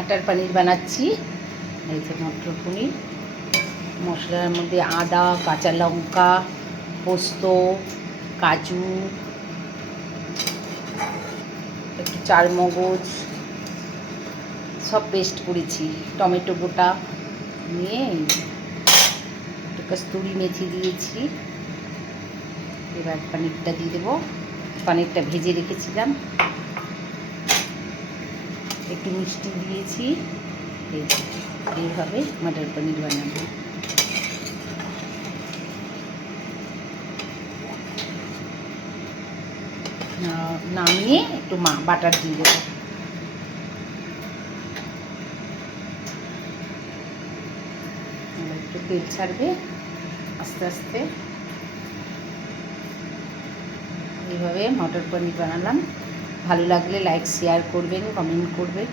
मटर पनीर बनाচ্ছি। এই যে মটর পনির, মশলার মধ্যে আদা, কাঁচা লঙ্কা, পোস্ত, কাজু, একটু চারমগজ সব পেস্ট করেছি, টমেটো গোটা নিয়ে একটু কস্তুরি মেথি দিয়েছি। এবার পনিরটা দিয়ে দেবো। পনিরটা ভেজে রেখেছিলাম, একটু মিষ্টি দিয়েছি। এইভাবে মটর পনির বানাবো। নামিয়ে একটু বাটার দিয়ে দেবো। একটু তেল ছাড়বে আস্তে আস্তে। এইভাবে মটর পনির বানালাম। ভালো লাগলে লাইক শেয়ার করবেন, কমেন্ট করবেন।